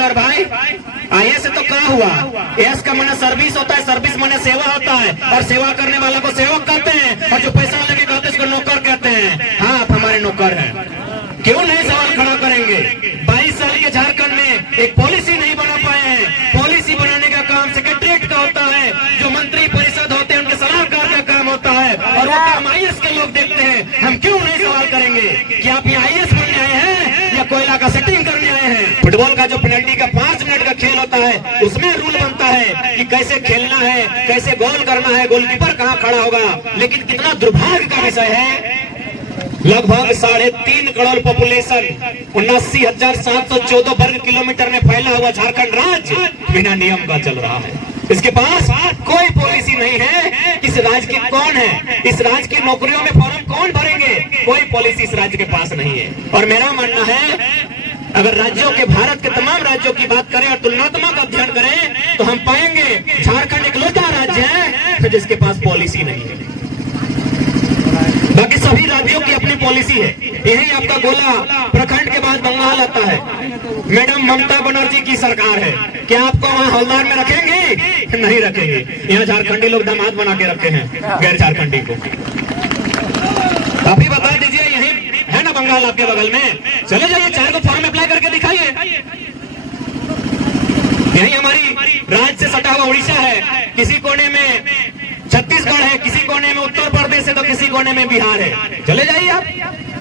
डर भाई? आईएएस से तो क्या हुआ? एस का माने सर्विस होता है, सर्विस माने सेवा होता है, और सेवा करने वालों को सेवक कहते हैं, और जो पैसा लेके कहते हैं उसको नौकर कहते हैं। हाँ, आप हमारे नौकर हैं। क्यों नहीं सवाल खड़ा करेंगे? 22 साल के झारखंड में एक पॉलिसी नहीं बना पाए हैं। पॉलिसी बनाने का काम सेक्रेटरीट का होता है, जो मंत्री परिषद होते हैं उनके सलाहकार का काम होता है, और वो काम आईएएस के लोग देखते हैं। हम क्यों नहीं सवाल करेंगे कि आप यहाँ आईएएस बनने आए हैं या कोयला का सेटिंग करने आए हैं? फुटबॉल का जो पेनल्टी का 5 मिनट का खेल होता है, उसमें रूल बनता है कि कैसे खेलना है, कैसे गोल करना है, गोलकीपर कहाँ खड़ा होगा। लेकिन कितना दुर्भाग्य का विषय है, लगभग 3.5 करोड़ पॉपुलेशन, 79,714 वर्ग किलोमीटर में फैला हुआ झारखंड राज्य बिना नियम का चल रहा है। इसके पास कोई पॉलिसी नहीं है। इस राज्य की कौन है? इस राज्य की नौकरियों में फॉर्म कौन भरेंगे? कोई पॉलिसी इस राज्य के पास नहीं है। और मेरा मानना है, अगर राज्यों के, भारत के तमाम राज्यों की बात करें और तुलनात्मक अध्ययन करें तो हम पाएंगे झारखंड इकलौता राज्य है जिसके पास पॉलिसी नहीं है। बाकी सभी राज्यों की अपनी पॉलिसी है। यही आपका गोला प्रखंड के बाद बंगाल आता है। मैडम ममता बनर्जी की सरकार है। क्या आपको वहाँ हवलदार में रखेंगे? नहीं रखेंगे। यहाँ झारखंडी लोग दामाद बना के रखे हैं गैर झारखंडी को। अभी बता दीजिए, यही है ना बंगाल आपके बगल में? चले जाइए, 4 को फॉर्म अप्लाई करके दिखाइए। यही हमारी राज्य से सटा हुआ उड़ीसा है, किसी कोने में छत्तीसगढ़ है, किसी कोने में उत्तर प्रदेश है, तो किसी कोने में बिहार है। चले जाइए आप,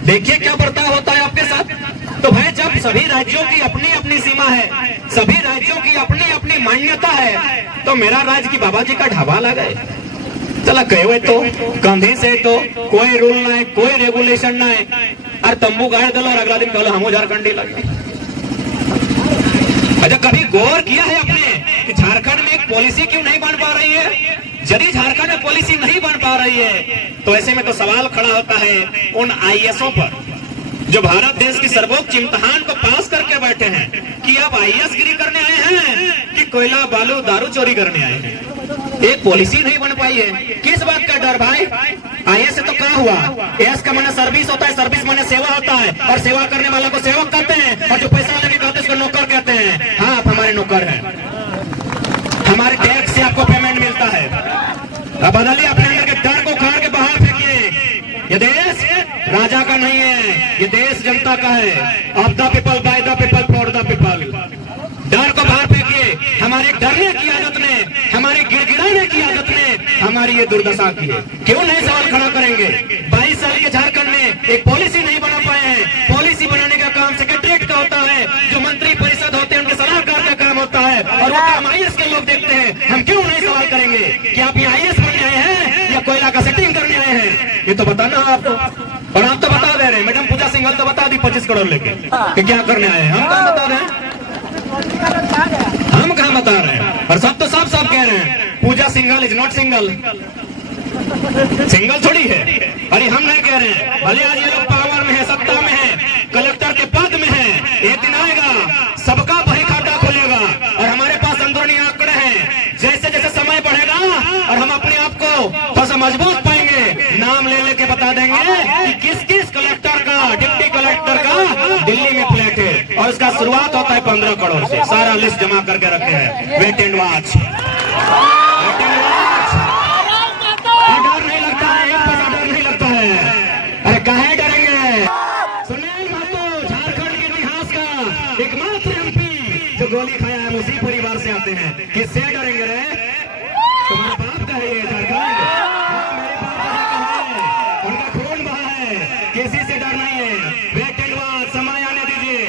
देखिए क्या बर्ताव होता है आपके साथ। तो भाई, जब सभी राज्यों की अपनी अपनी सीमा है, सभी राज्यों की अपनी अपनी मान्यता है, तो मेरा राज्य की बाबा जी का ढाबा लगा है। चला कहे तो कंधे से तो कोई रूल ना है, कोई रेगुलेशन ना है, और तंबू गाड़ दलो और अगला दिन कहो हम झारखंडी लगे। अच्छा, कभी गौर किया है आपने कि झारखंड में एक पॉलिसी क्यों नहीं बन पा रही है? यदि झारखंड में पॉलिसी नहीं बन पा रही है तो ऐसे में तो सवाल खड़ा होता है उन आईएएसओं पर जो भारत देश की सर्वोच्च इम्तिहान को पास करके बैठे हैं कि अब आईएएस गिरी करने आए हैं कि कोयला बालू दारू चोरी करने आए हैं। एक पॉलिसी नहीं बन पाई है। किस बात का डर भाई? आईएएस से तो क्या हुआ? एस का माने सर्विस होता है, सर्विस माने सेवा होता है, और सेवा करने वालों को सेवक कहते हैं, और जो पैसा लेके कहते हैं उसको नौकर कहते हैं। हाँ, आप हमारे नौकर हैं। हमारे टैक्स से आपको पेमेंट मिलता है। अब बदलिए अपने अंदर के डर को उखाड़ के बाहर फेंकिए। ये देश राजा का नहीं है, ये देश जनता का है। Of the people, by the people, for the people. डर को बाहर फेंकिए। हमारे डरने की आदत ने, हमारे गिड़गिड़ाने की आदत ने हमारी ये दुर्दशा की है। क्यों नहीं सवाल खड़ा करेंगे? 22 साल के झारखंड में एक पॉलिसी नहीं बना पाए हैं। पॉलिसी बनाने का काम सेक्रेटरीट का होता है, जो मंत्री परिषद होते हैं उनके सलाहकार का काम होता है, और वो काम आईएएस के लोग देखते हैं। हम क्यों नहीं सवाल करेंगे कि आप यहाँ आईएएस बनने आए हैं या कोयला का सेटिंग करने आए हैं? ये तो बताना आपको, और आप तो बता दे रहे हैं। मैडम पूजा सिंघल तो बता दी 25 करोड़ लेके कि क्या करने आए हैं। हम कहाँ बता रहे हैं? हम कहाँ बता रहे हैं? और सब तो सब कह रहे हैं Pooja Singhal is not single. Single थोड़ी है। अरे हम नहीं कह रहे हैं, भले आज ये लोग पावर में है, सत्ता में है, कलेक्टर के पद में है, एक दिन आएगा सबका बही खाता खुलेगा, और हमारे पास अंदरूनी आंकड़े हैं। जैसे जैसे समय बढ़ेगा और हम अपने आप को थोड़ा सा मजबूत पाएंगे, नाम ले लेके बता देंगे कि किस किस कलेक्टर का, डिप्टी कलेक्टर का दिल्ली में फ्लैट है, और उसका शुरुआत होता है 15 करोड़ से। सारा लिस्ट जमा करके रखे हैं। Wait and watch. डर नहीं लगता है, एक पैसा डर नहीं लगता है। अरे काहे डरेंगे? सुनील महतो झारखंड के इतिहास का एकमात्र एमपी जो गोली खाया है, उसी परिवार से आते हैं। किससे डरेंगे रे? तुम्हारे बाप का है ये झारखंड। मेरे बाप का है, उनका खून बहा है, किसी से डर नहीं है। वेट एंड वॉच, समय आने दीजिए।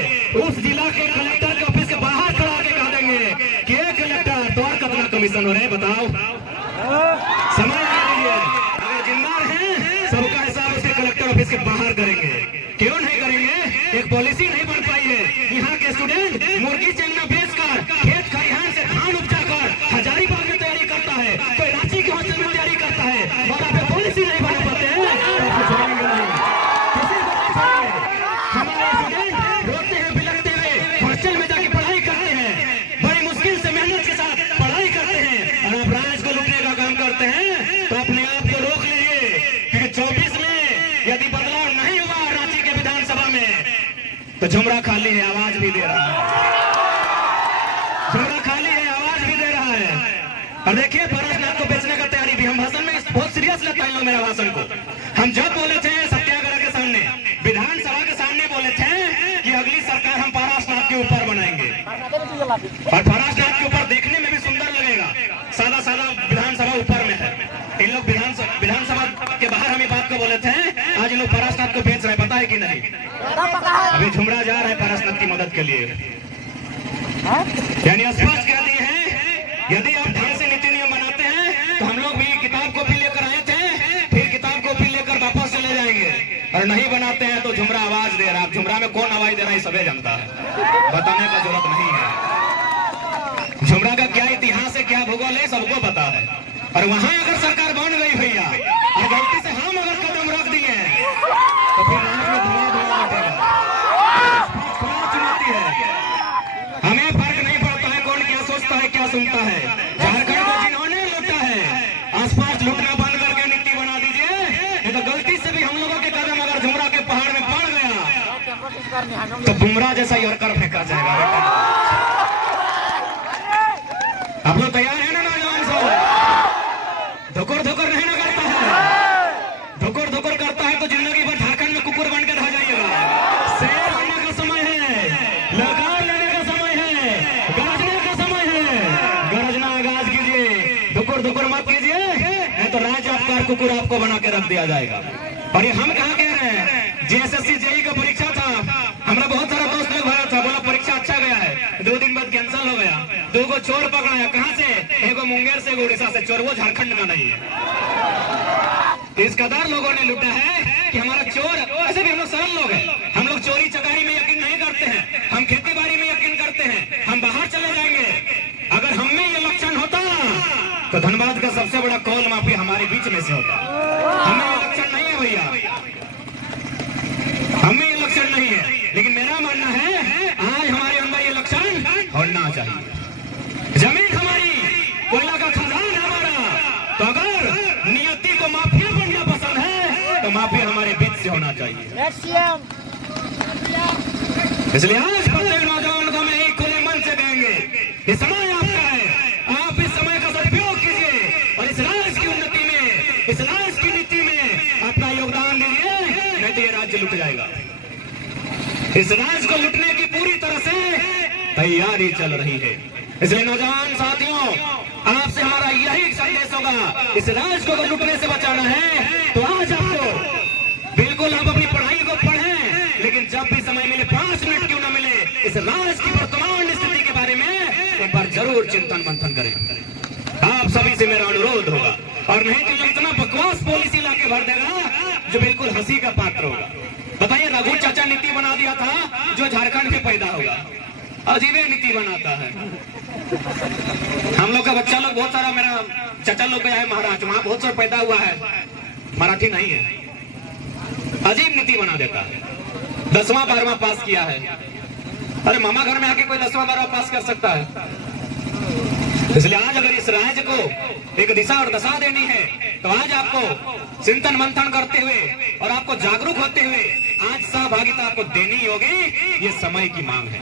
उस जिला के कलेक्टर के ऑफिस के बाहर खड़ा के कह देंगे कि कलेक्टर तो कितना कमीशन हो रहे हैं बताओ। समय अगर जिम्मेदार हैं, सबका हिसाब उसके कलेक्टर ऑफिस के बाहर करेंगे। क्यों नहीं करेंगे? एक पॉलिसी नहीं बन पाई है। यहाँ के स्टूडेंट मुर्गी चंगना बेचकर, खेत खलिहान से धान उपजाकर हजारीबाग में तैयारी करता है, कोई रांची के हॉस्टल में तैयारी करता है, और आप पॉलिसी नहीं बना पाते हैं। हमारे स्टूडेंट रोते हैं, बिलखते हुए हॉस्टल में जाके पढ़ाई करते हैं, बड़ी मुश्किल से मेहनत के साथ पढ़ाई करते हैं, और आप राज को लूटने का काम करते हैं। तो अपने आप को रोक लीजिए, क्योंकि 24 में यदि बदलाव नहीं हुआ रांची के विधानसभा में तो झुमरा खाली है, आवाज भी दे रहा है। और देखिए पारसनाथ को बेचने का तैयारी भी, हम भाषण में बहुत सीरियस लेता है लोग मेरा भाषण को। हम जब बोले थे सत्याग्रह के सामने, विधानसभा के सामने बोले थे कि अगली सरकार हम पारसनाथ के ऊपर बनाएंगे, और पारसनाथ के ऊपर देखने में भी सुंदर लगेगा, सादा सादा विधानसभा ऊपर में है। इन लोग विधानसभा के बाहर हम ये बात को बोले थे, आज इन लोग पारसनाथ को बेच रहे हैं, पता है कि नहीं? अभी झुमरा जा रहा है पारसनाथ की मदद के लिए, यानी स्पष्ट कह दिए हैं यदि आप ढंग से नीति नियम बनाते हैं तो हम लोग भी किताब कॉपी लेकर आए थे, फिर किताब कॉपी लेकर वापस चले जाएंगे, और नहीं बनाते हैं तो झुमरा आवाज दे रहा है। झुमरा में कौन आवाज दे रहा है सभी जानता है, बताने का जरूरत नहीं है। झुमरा का क्या इतिहास है, क्या भूगोल है, सबको पता है। और वहां अगर सरकार बन गई भैया और गलती से हम अगर कदम रख दिए तो फिर धुआं धुआं उठेगा। चुनौती है, हमें फर्क नहीं पड़ता है कौन क्या सोचता है, क्या सुनता है। झारखंड को जिन्होंने लूटा है, आसपास लूटना बंद करके नीति बना दीजिए, नहीं तो गलती से भी हम लोगों के कदम अगर झुमरा के पहाड़ में पड़ गया तो बुमराह जैसा ही और फेंका जाएगा। आप लोग तैयार है ना नौजवान सब? धोकर धोकर नहीं ना करता है, धोकर धोकर करता है तो जिंदगी भर झारखंड में कुकुर बन के रह जाइएगा। शेर होने का समय है, लगाम लेने का समय है, गरजने का समय है, गरजना आगाज कीजिए, धुकुर धुकुर मत कीजिए, नहीं तो राज्य आपका कुकुर आपको बना के रख दिया जाएगा। और ये हम कहाँ कह रहे हैं, जेएसएससी जेई का परीक्षा था, हमारा बहुत सारा दोस्त लोग भरा था, बोला परीक्षा अच्छा गया है, 2 दिन बाद कैंसिल हो गया। 2 को चोर पकड़ाया, कहाँ से? एगो मुंगेर से, एगो उड़ीसा से। चोर वो झारखंड का नहीं है। इस कदर लोगों ने लूटा है कि हमारा चोर, ऐसे भी हम लोग सरल लोग हैं, हम लोग चोरी चकारी में यकीन नहीं करते हैं, हम खेती बाड़ी में यकीन करते हैं, हम बाहर चले जाएंगे। अगर हम में ये लक्षण होता तो धनबाद का सबसे बड़ा कौल माफी हमारे बीच में से होता। हमें ये लक्षण नहीं है भैया, हमें ये लक्षण नहीं है, लेकिन मेरा मानना है आज हमारे अंदर ये लक्षण होना चाहिए। जमीन हमारी, कोयला का खदान हमारा, तो अगर नियति को माफिया बनना पसंद है तो माफिया हमारे बीच से होना चाहिए। इसलिए आज प्रत्येक नौजवान को मैं एक खुले मन से कहेंगे, ये समय आपका है, आप इस समय का सदुपयोग कीजिए और इस राज्य की उन्नति में, इस राज्य की नीति में अपना योगदान दीजिए, नहीं तो ये राज्य लुट जाएगा। इस राज्य को लुटने की पूरी तरह से तैयारी चल रही है। इसलिए नौजवान साथियों, आपसे हमारा यही संदेश होगा, इस राज्य को अगर लुटने से बचाना है तो आज आपको बिल्कुल आप अपनी पढ़ाई को पढ़ें, लेकिन जब भी समय मिले, 5 मिनट क्यों न मिले, इस राज्य की वर्तमान स्थिति के बारे में एक बार जरूर चिंतन मंथन करें। आप सभी से मेरा अनुरोध होगा, और नहीं तो इतना बकवास पॉलिसी लाके भर देगा जो बिल्कुल हंसी का पात्र होगा। बताइए, रघु चाचा नीति बना दिया था जो झारखंड में पैदा होगा, अजीबे नीति बनाता है। हम लोग का बच्चा लोग बहुत सारा, मेरा चाचा लोग गया है महाराष्ट्र, वहां बहुत सारा पैदा हुआ है, मराठी नहीं है, अजीब नीति बना देता है। 10वां 12वां पास किया है, अरे मामा घर में आके कोई 10वां 12वां पास कर सकता है? इसलिए आज अगर इस राज्य को एक दिशा और दशा देनी है तो आज आपको चिंतन मंथन करते हुए और आपको जागरूक होते हुए आज सहभागिता आपको देनी होगी, ये समय की मांग है।